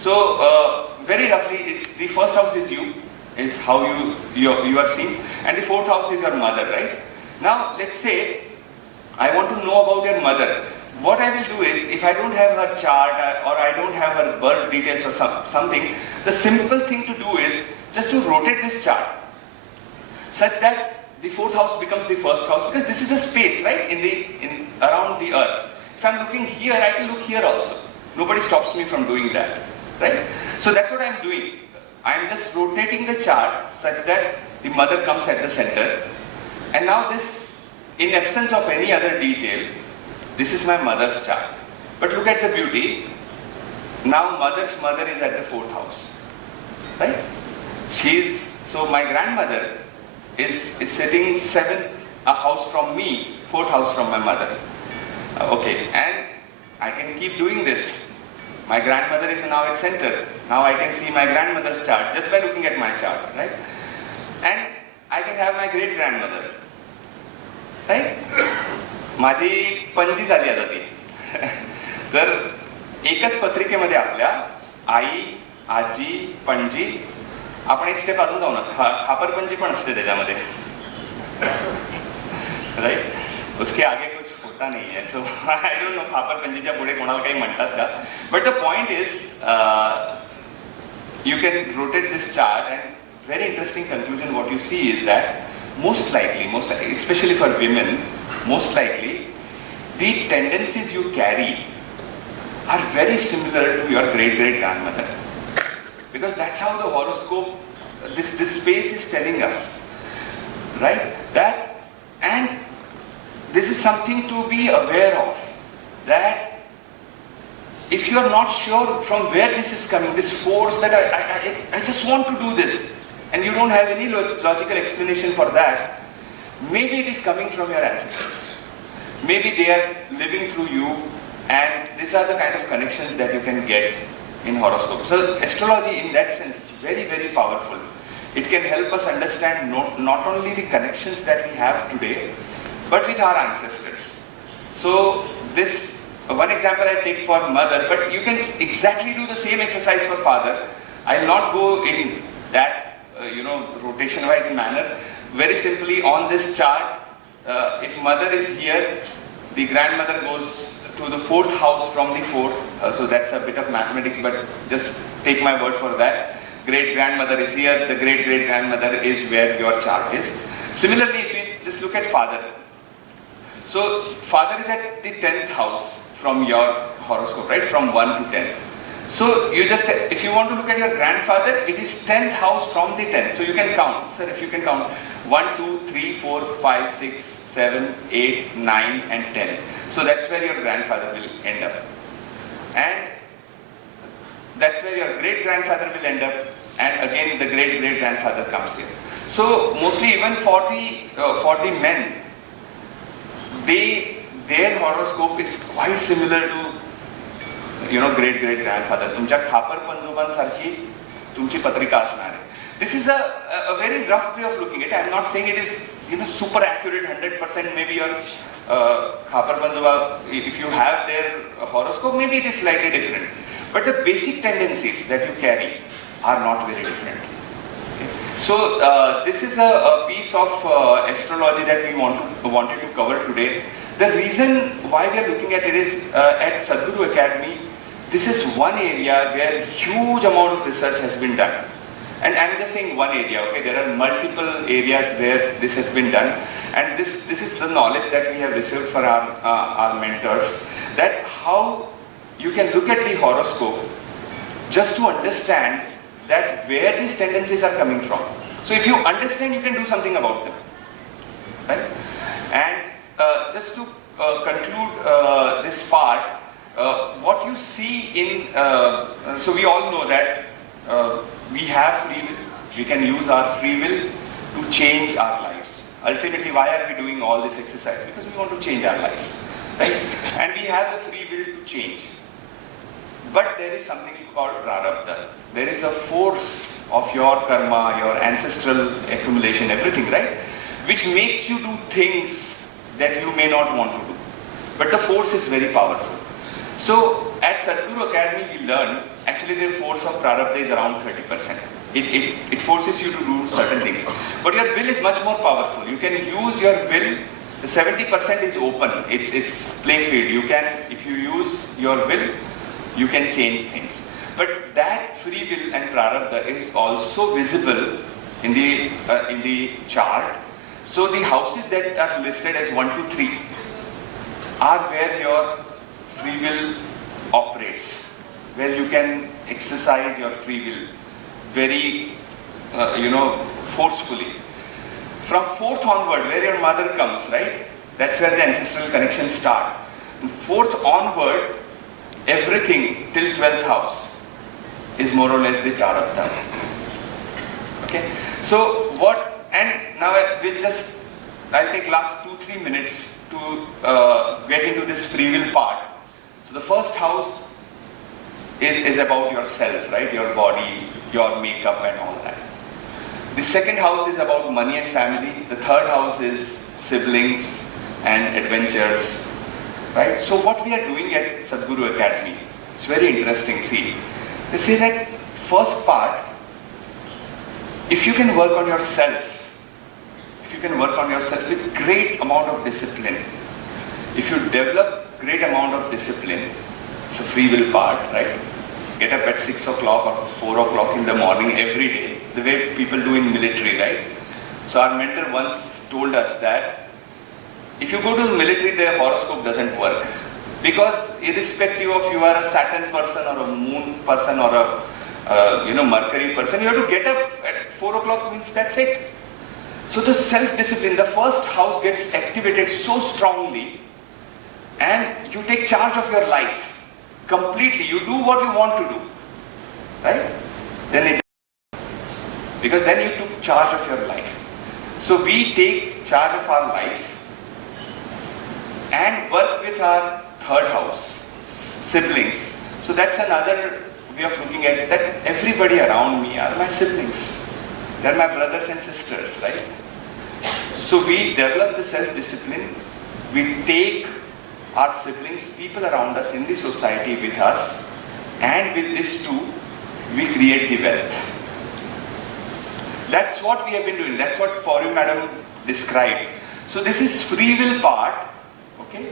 So very roughly, it's the first house is you, is how you are seen, and the fourth house is your mother, right? Now let's say I want to know about your mother. What I will do is, if I don't have her chart or I don't have her birth details or something, the simple thing to do is just to rotate this chart such that the fourth house becomes the first house, because this is a space, right, around the earth. If I'm looking here, I can look here also. Nobody stops me from doing that, right? So that's what I'm doing. I'm just rotating the chart such that the mother comes at the center. And now this, in absence of any other detail, this is my mother's chart. But look at the beauty. Now mother's mother is at the fourth house, right? So my grandmother is sitting seventh house from me, fourth house from my mother. Okay, and I can keep doing this. My grandmother is now at center. Now I can see my grandmother's chart just by looking at my chart, right? And I can have my great grandmother, right? माझी पणजी झाली आता ती. तर एकच पत्रिकेमध्ये आपल्या आई, आजी, पणजी, आपण एक स्टेप अजून जाऊ ना, खापरपणजी पण असते त्याच्यामध्ये, राईट? उसके आगे कुछ होता नहीं है, सो आय डोंट नो खापरपणजीच्या पुढे कोणाला काही म्हणतात का. But the point is, you can rotate this chart, and very interesting conclusion what you see is that most likely, especially for women, most likely the tendencies you carry are very similar to your great-great-grandmother, because that's how the horoscope, this space is telling us, right? That, and this is something to be aware of, that if you are not sure from where this is coming, this force that I just want to do this, and you don't have any logical explanation for that, maybe it is coming from your ancestors. Maybe they are living through you, and these are the kind of connections that you can get in horoscope. So astrology in that sense is very, very powerful. It can help us understand not only the connections that we have today, but with our ancestors. So this, one example I take for mother, but you can exactly do the same exercise for father. I'll not go in that rotation-wise manner. Very simply on this chart, if mother is here, the grandmother goes to the fourth house from the fourth. So that's a bit of mathematics, but just take my word for that. Great-grandmother is here, the great-great-grandmother is where your chart is. Similarly, if we just look at father. So father is at the 10th house from your horoscope, right? From 1 to 10. So you just, if you want to look at your grandfather, it is 10th house from the 10th. So you can count, sir, if you can count 1, 2, 3, 4, 5, 6, 7, 8, 9 and 10. So that's where your grandfather will end up. And that's where your great-grandfather will end up, and again the great-great-grandfather comes here. So mostly even for the men, their horoscope is quite similar to great-great-grandfather. तुमच्या खापर पंजोबांसारखी तुमची पत्रिका असणार आहे. This is a very rough way of looking at it. I'm not saying it is super accurate 100%. Maybe your khapar panjoba, if you have their horoscope, maybe it is slightly different. But the basic tendencies that you carry are not very different. Okay. So this is a piece of astrology that we wanted to cover today. The reason why we are looking at it is at Sadguru Academy, this is one area where huge amount of research has been done. And I'm just saying one area, okay? There are multiple areas where this has been done. And this is the knowledge that we have received for our mentors, that how you can look at the horoscope just to understand that where these tendencies are coming from. So if you understand, you can do something about them, right? And just to conclude this part, what you see in, so we all know that we have free will, we can use our free will to change our lives. Ultimately, why are we doing all this exercise? Because we want to change our lives, right? And we have the free will to change. But there is something called prarabdha. There is a force of your karma, your ancestral accumulation, everything, right? Which makes you do things that you may not want to do. But the force is very powerful. So at Sadguru Academy we learn, actually the force of Prarabdha is around 30%. It forces you to do certain things. But your will is much more powerful. You can use your will, the 70% is open, it's play field. You can, if you use your will, you can change things. But that free will and Prarabdha is also visible in the chart. So the houses that are listed as 1 to 3 are where your free will operates, where you can exercise your free will very, forcefully. From 4th onward, where your mother comes, right? That's where the ancestral connections start. And 4th onward, everything till 12th house is more or less the Prarabdha. Okay? So what, and now I'll take last 2-3 minutes to get into this free will part. So the first house is about yourself, right? Your body, your makeup and all that. The second house is about money and family. The third house is siblings and adventures, right? So what we are doing at Sadguru Academy, it's very interesting. See, they say that first part, if you can work on yourself, with great amount of discipline, if you develop great amount of discipline, it's a free will part, right? Get up at 6 o'clock or 4 o'clock in the morning every day, the way people do in military, right? So our mentor once told us that if you go to the military, the horoscope doesn't work. Because irrespective of you are a Saturn person or a Moon person or a Mercury person, you have to get up at 4 o'clock, means that's it. So the self-discipline, the first house gets activated so strongly, and you take charge of your life completely. You do what you want to do, right? Because then you took charge of your life. So we take charge of our life and work with our third house, siblings. So that's another way of looking at it, that everybody around me are my siblings. They're my brothers and sisters, right? So we develop the self-discipline, we take our siblings, people around us in the society with us, and with this too, we create the wealth. That's what we have been doing, that's what Pauri Madam described. So this is free will part, okay?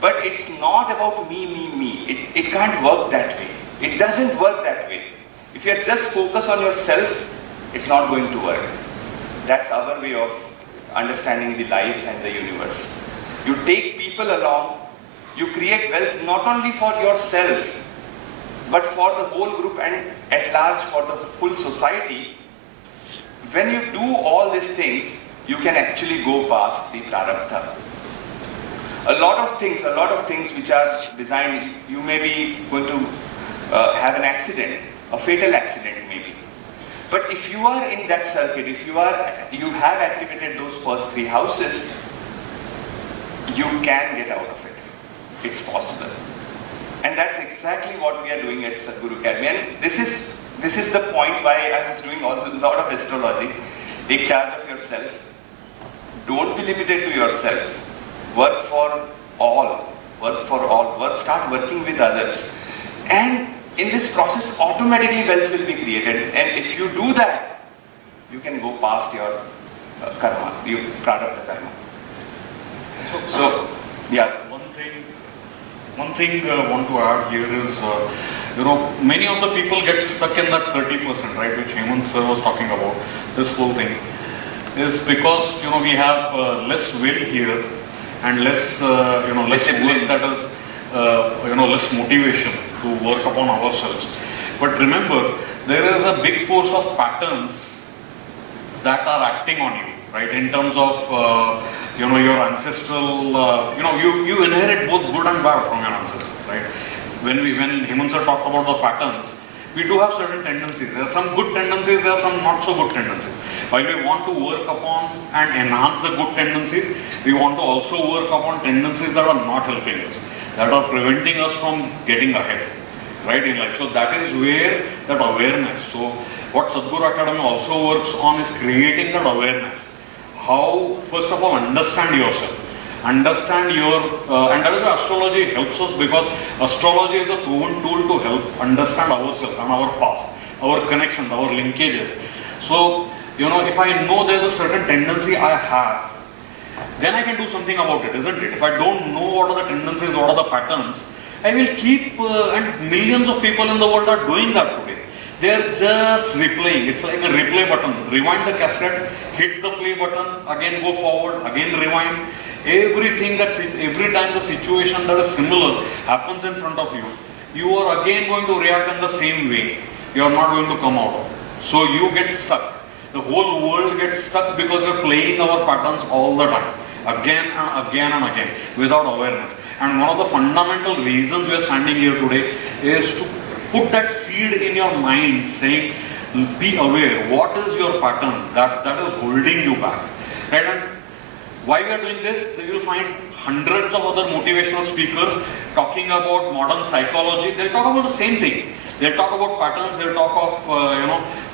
But it's not about me. It can't work that way. It doesn't work that way. If you are just focused on yourself, it's not going to work. That's our way of understanding the life and the universe. You take people along, you create wealth not only for yourself, but for the whole group and at large for the full society. When you do all these things, you can actually go past the Prarabdha. A lot of things which are designed, you may be going to have an accident, a fatal accident maybe. But if you are in that circuit, if you have activated those first 3 houses, you can get out of it. It's possible. And that's exactly what we are doing at Sadguru Academy. And this is the point why I was doing a lot of astrology. Take charge of yourself. Don't be limited to yourself. Work for all. Start working with others. And in this process, automatically wealth will be created. And if you do that, you can go past your karma, your Prarabdha karma. So, yeah. One thing I want to add here is, many of the people get stuck in that 30%, right, which Hemant sir was talking about, this whole thing, is because, we have less will here and less work, that is, less motivation to work upon ourselves. But remember, there is a big force of patterns that are acting on you, right, in terms of, your ancestral, you inherit both good and bad from your ancestors, right? When Hemant sir talked about the patterns, we do have certain tendencies. There are some good tendencies, there are some not so good tendencies. While we want to work upon and enhance the good tendencies, we want to also work upon tendencies that are not helping us, that are preventing us from getting ahead, right, in life. So that is where that awareness. So what Sadguru Academy also works on is creating that awareness. How, first of all, understand yourself. understand your, and that is why astrology helps us, because astrology is a proven tool to help understand ourselves and our past, our connections, our linkages. So, you know, if I know there's a certain tendency I have, then I can do something about it, isn't it? If I don't know what are the tendencies, what are the patterns, I will keep, and millions of people in the world are doing that today. They are just replaying. It's like a replay button. Rewind the cassette, hit the play button, again go forward, again rewind. Everything every time the situation that is similar happens in front of you, you are again going to react in the same way. You are not going to come out of it. So you get stuck. The whole world gets stuck because we are playing our patterns all the time, again and again and again, without awareness. And one of the fundamental reasons we are standing here today is to put that seed in your mind, saying, be aware, what is your pattern that is holding you back, right? And why we are doing this? You will find hundreds of other motivational speakers talking about modern psychology. They'll talk about the same thing. They'll talk about patterns, they'll talk of,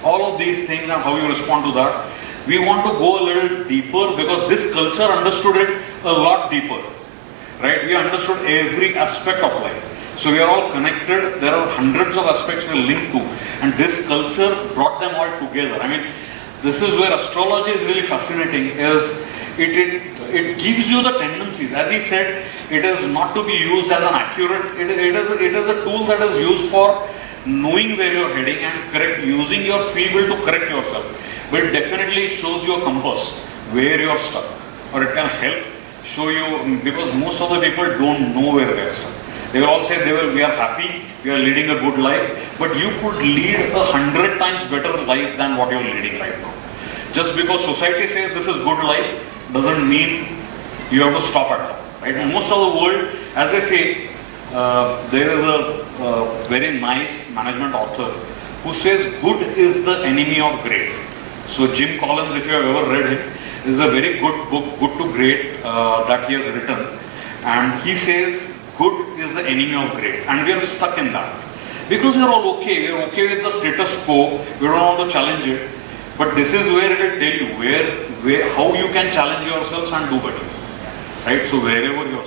all of these things and how you respond to that. We want to go a little deeper because this culture understood it a lot deeper, right? We understood every aspect of life. So we are all connected. There are hundreds of aspects we are linked to, and this culture brought them all together. I mean, this is where astrology is really fascinating. Is it gives you the tendencies. As he said, it is not to be used as an accurate. It is a tool that is used for knowing where you are heading and using your free will to correct yourself. But it definitely shows you a compass where you are stuck, or it can help show you, because most of the people don't know where they are stuck. They will all say we are happy, we are leading a good life, but you could lead 100 times better life than what you are leading right now. Just because society says this is good life doesn't mean you have to stop at that, right? And most of the world, as I say, there is a very nice management author who says good is the enemy of great. So Jim Collins, if you have ever read him, is a very good book, Good to Great, that he has written, and he says good is the enemy of great, and we are stuck in that because we are all okay. We are okay with the status quo. We don't want to challenge it, but this is where it will tell you how you can challenge yourselves and do better, right? So wherever you are.